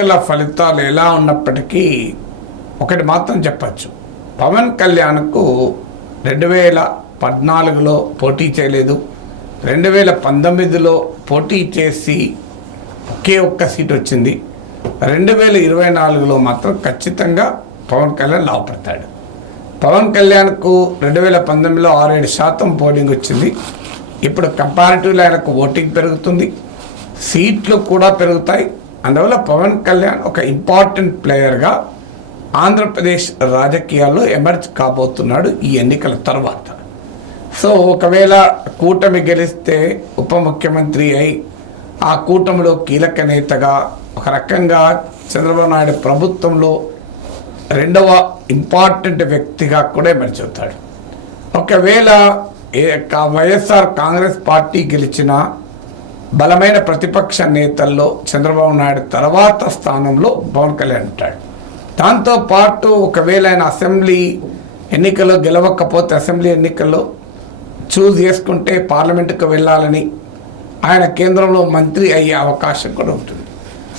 ఎన్నికల ఫలితాలు ఎలా ఉన్నప్పటికీ ఒకటి మాత్రం చెప్పచ్చు. పవన్ కళ్యాణ్కు రెండు వేల పద్నాలుగులో పోటీ చేయలేదు. రెండు వేల పంతొమ్మిదిలో పోటీ చేసి ఒకే ఒక్క సీట్ వచ్చింది. రెండు వేల ఇరవై నాలుగులో మాత్రం ఖచ్చితంగా పవన్ కళ్యాణ్ లాభపడతాడు పవన్ కళ్యాణ్కు రెండు వేల పంతొమ్మిదిలో ఆరేడు శాతం పోలింగ్ వచ్చింది. ఇప్పుడు కంపారిటివ్లో ఆయనకు ఓటింగ్ పెరుగుతుంది. సీట్లు కూడా పెరుగుతాయి. అందువల్ల పవన్ కళ్యాణ్ ఒక ఇంపార్టెంట్ ప్లేయర్గా ఆంధ్రప్రదేశ్ రాజకీయాల్లో ఎమర్జ్ కాబోతున్నాడు ఈ ఎన్నికల తర్వాత. సో ఒకవేళ కూటమి గెలిస్తే ఉప ముఖ్యమంత్రి అయి ఆ కూటమిలో కీలక నేతగా ఒక రకంగా చంద్రబాబు నాయుడు ప్రభుత్వంలో రెండవ ఇంపార్టెంట్ వ్యక్తిగా కూడా ఎమర్జ్ అవుతాడు. ఒకవేళ ఏ వైఎస్ఆర్ కాంగ్రెస్ పార్టీ గెలిచిన బలమైన ప్రతిపక్ష నేతల్లో చంద్రబాబు నాయుడు తర్వాత స్థానంలో పవన్ కళ్యాణ్ ఉంటాడు. దాంతో పాటు ఒకవేళ ఆయన అసెంబ్లీ ఎన్నికల్లో గెలవకపోతే అసెంబ్లీ ఎన్నికల్లో చూస్ చేసుకుంటే పార్లమెంటుకు వెళ్ళాలని ఆయన కేంద్రంలో మంత్రి అయ్యే అవకాశం కూడా ఉంటుంది.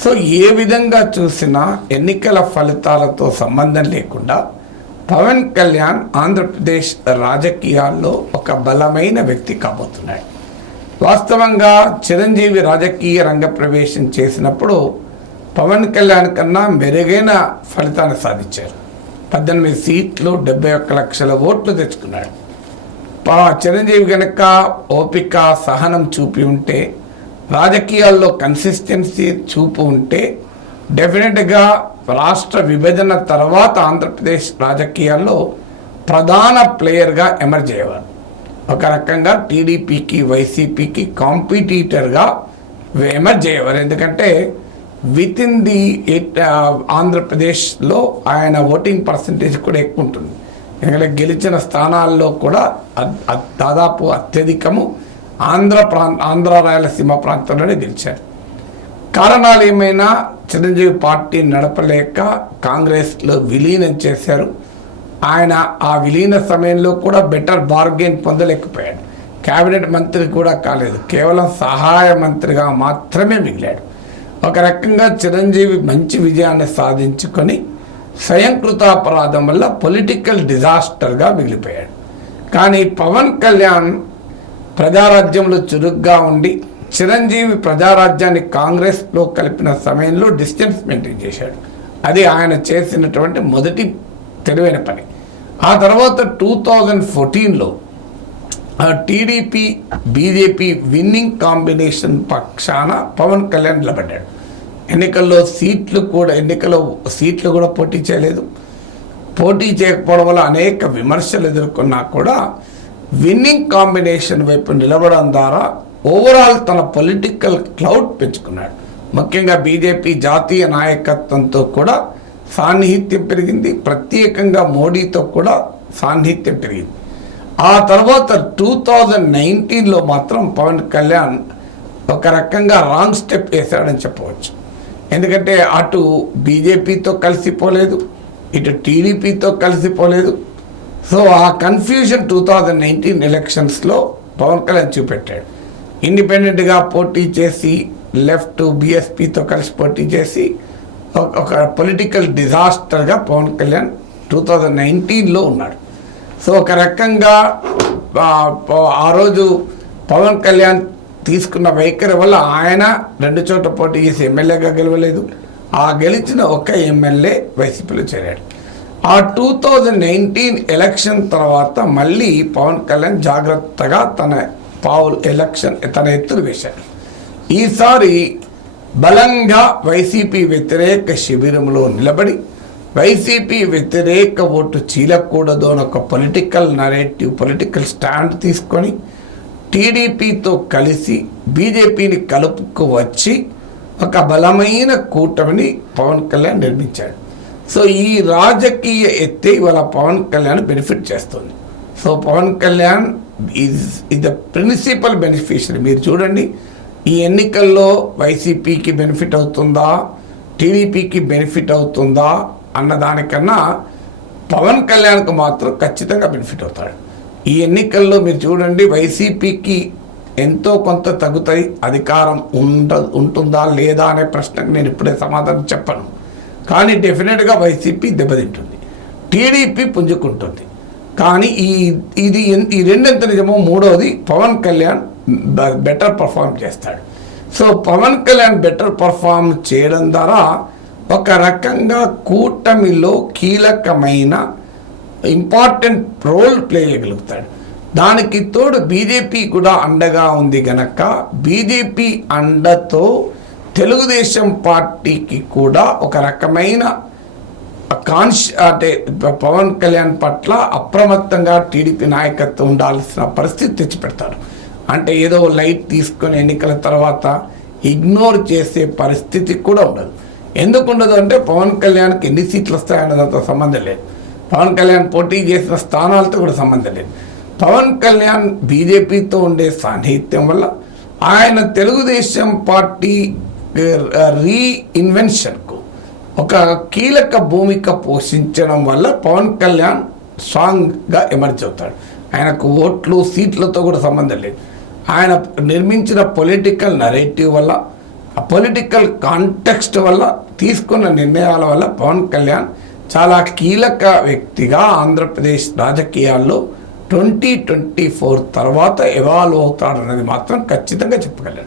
సో ఏ విధంగా చూసినా ఎన్నికల ఫలితాలతో సంబంధం లేకుండా పవన్ కళ్యాణ్ ఆంధ్రప్రదేశ్ రాజకీయాల్లో ఒక బలమైన వ్యక్తి కాబోతున్నాడు. వాస్తవంగా చిరంజీవి రాజకీయ రంగ ప్రవేశం చేసినప్పుడు పవన్ కళ్యాణ్ కన్నా మెరుగైన ఫలితాన్ని సాధించారు. పద్దెనిమిది సీట్లు డెబ్బై ఒక్క లక్షల ఓట్లు తెచ్చుకున్నాడు. పా- చిరంజీవి కనుక ఓపిక సహనం చూపి ఉంటే రాజకీయాల్లో కన్సిస్టెన్సీ చూపు ఉంటే డెఫినెట్గా రాష్ట్ర విభజన తర్వాత ఆంధ్రప్రదేశ్ రాజకీయాల్లో ప్రధాన ప్లేయర్గా ఎమర్జ్ అయ్యేవారు ఒక రకంగా టీడీపీకి వైసీపీకి కాంపిటీటర్గా వేమర్ అయ్యేవారు ఎందుకంటే విత్ ఇన్ ది ఆంధ్రప్రదేశ్లో ఆయన ఓటింగ్ పర్సంటేజ్ కూడా ఎక్కువ ఉంటుంది. ఎందుకంటే గెలిచిన స్థానాల్లో కూడా దాదాపు అత్యధికము ఆంధ్ర ప్రాంత ఆంధ్ర రాయలసీమ ప్రాంతంలోనే గెలిచారు. కారణాలు ఏమైనా చిరంజీవి పార్టీ నడపలేక కాంగ్రెస్లో విలీనం చేశారు. ఆయన ఆ విలీన సమయంలో కూడా బెటర్ బార్గెన్ పొందలేకపోయాడు. కేబినెట్ మంత్రి కూడా కాలేదు. కేవలం సహాయ మంత్రిగా మాత్రమే మిగిలాడు. ఒక రకంగా చిరంజీవి మంచి విజయాన్ని సాధించుకొని స్వయంకృతాపరాధం వల్ల పొలిటికల్ డిజాస్టర్గా మిగిలిపోయాడు. కానీ పవన్ కళ్యాణ్ ప్రజారాజ్యంలో చురుగ్గా ఉండి చిరంజీవి ప్రజారాజ్యాన్ని కాంగ్రెస్లో కలిపిన సమయంలో డిస్టెన్స్ మెయింటైన్ చేశాడు. అది ఆయన చేసినటువంటి మొదటి తెలివైన పని. ఆ తర్వాత టూ థౌజండ్ ఫోర్టీన్లో టీడీపీ బీజేపీ విన్నింగ్ కాంబినేషన్ పక్షాన పవన్ కళ్యాణ్ నిలబడ్డాడు. ఎన్నికల్లో సీట్లు కూడా ఎన్నికల్లో సీట్లు కూడా పోటీ చేయలేదు. పోటీ చేయకపోవడం వల్ల అనేక విమర్శలు ఎదుర్కొన్నా కూడా విన్నింగ్ కాంబినేషన్ వైపు నిలబడడం ద్వారా ఓవరాల్ తన పొలిటికల్ క్లౌడ్ పెంచుకున్నాడు. ముఖ్యంగా బీజేపీ జాతీయ నాయకత్వంతో కూడా సాన్నిహిత్యం పెరిగింది. ప్రత్యేకంగా మోడీతో కూడా సాన్నిహిత్యం పెరిగింది. ఆ తర్వాత టూ థౌజండ్ నైన్టీన్లో మాత్రం పవన్ కళ్యాణ్ ఒక రకంగా రాంగ్ స్టెప్ వేశాడని చెప్పవచ్చు. ఎందుకంటే అటు బీజేపీతో కలిసిపోలేదు ఇటు టీడీపీతో కలిసిపోలేదు. సో ఆ కన్ఫ్యూజన్ టూ థౌజండ్ నైన్టీన్ ఎలక్షన్స్లో పవన్ కళ్యాణ్ చూపెట్టాడు. ఇండిపెండెంట్గా పోటీ చేసి లెఫ్ట్ బీఎస్పీతో కలిసి పోటీ చేసి ఒక- ఒక పొలిటికల్ డిజాస్టర్గా పవన్ కళ్యాణ్ టూ థౌజండ్ నైన్టీన్లో ఉన్నాడు. సో ఒక రకంగా ఆ, ఆ రోజు పవన్ కళ్యాణ్ తీసుకున్న వైఖరి వల్ల ఆయన రెండు చోట్ల పోటీ చేసి ఎమ్మెల్యేగా గెలవలేదు. ఆ గెలిచిన ఒక్క ఎమ్మెల్యే వైసీపీలో చేరాడు. ఆ టూ థౌజండ్ నైన్టీన్ ఎలక్షన్ తర్వాత మళ్ళీ పవన్ కళ్యాణ్ జాగ్రత్తగా తన పావులు ఎలక్షన్ తన ఎత్తులు వేశాడు. ఈసారి బలంగా వైసీపీ వ్యతిరేక శిబిరంలో నిలబడి వైసీపీ వ్యతిరేక ఓటు చీలకూడదు అని ఒక పొలిటికల్ నరేటివ్ పొలిటికల్ స్టాండ్ తీసుకొని టీడీపీతో కలిసి బీజేపీని కలుపుకు వచ్చి ఒక బలమైన కూటమిని పవన్ కళ్యాణ్ నిర్మించాడు. సో ఈ రాజకీయ ఎత్తే ఇవాళ పవన్ కళ్యాణ్ బెనిఫిట్ చేస్తుంది. So Pawan Kalyan is is the principal beneficiary మీరు చూడండి ఈ ఎన్నికల్లో వైసీపీకి బెనిఫిట్ అవుతుందా? టీడీపీకి బెనిఫిట్ అవుతుందా? అన్న దానికన్నా పవన్ కళ్యాణ్కు మాత్రం ఖచ్చితంగా బెనిఫిట్ అవుతాడు. ఈ ఎన్నికల్లో మీరు చూడండి వైసీపీకి ఎంతో కొంత తగ్గుతాయి. అధికారం ఉండ ఉంటుందా లేదా అనే ప్రశ్నకు నేను ఇప్పుడే సమాధానం చెప్పను. కానీ డెఫినెట్గా వైసీపీ దెబ్బతింటుంది. టీడీపీ పుంజుకుంటుంది. కానీ ఈ ఇది ఈ రెండెంత నిజమో మూడవది పవన్ కళ్యాణ్ బెటర్ పర్ఫామ్ చేస్తాడు. So Pawan Kalyan better perform చేయడం ద్వారా ఒక రకంగా కూటమిలో కీలకమైన ఇంపార్టెంట్ రోల్ ప్లే చేయగలుగుతాడు. దానికి తోడు బీజేపీ కూడా అండగా ఉంది గనక బీజేపీ అండతో తెలుగుదేశం పార్టీకి కూడా ఒక రకమైన కాన్ష్ అంటే పవన్ కళ్యాణ్ పట్ల అప్రమత్తంగా టీడీపీ నాయకత్వం ఉండాల్సిన పరిస్థితి తెచ్చిపెడతారు అంటే ఏదో లైట్ తీసుకొని ఎన్నికల తర్వాత ఇగ్నోర్ చేసే పరిస్థితి కూడా ఉండదు. ఎందుకు ఉండదు అంటే పవన్ కళ్యాణ్కి ఎన్ని సీట్లు వస్తాయన్న దాంతో సంబంధం లేదు. పవన్ కళ్యాణ్ పోటీ చేసిన స్థానాలతో కూడా సంబంధం లేదు. పవన్ కళ్యాణ్ బీజేపీతో ఉండే సాన్నిహిత్యం వల్ల ఆయన తెలుగుదేశం పార్టీ రీఇన్వెన్షన్కు ఒక కీలక భూమిక పోషించడం వల్ల పవన్ కళ్యాణ్ స్ట్రాంగ్గా ఎమర్జ్ అవుతాడు. ఆయనకు ఓట్లు సీట్లతో కూడా సంబంధం లేదు. ఆయన నిర్మించిన పొలిటికల్ నరేటివ్ వల్ల ఆ పొలిటికల్ కాంటెక్స్ట్ వల్ల తీసుకున్న నిర్ణయాల వల్ల పవన్ కళ్యాణ్ చాలా కీలక వ్యక్తిగా ఆంధ్రప్రదేశ్ రాజకీయాల్లో ట్వంటీ ట్వంటీ ఫోర్ తర్వాత ఎవాల్వ్ అవుతాడన్నది మాత్రం ఖచ్చితంగా చెప్పగలను.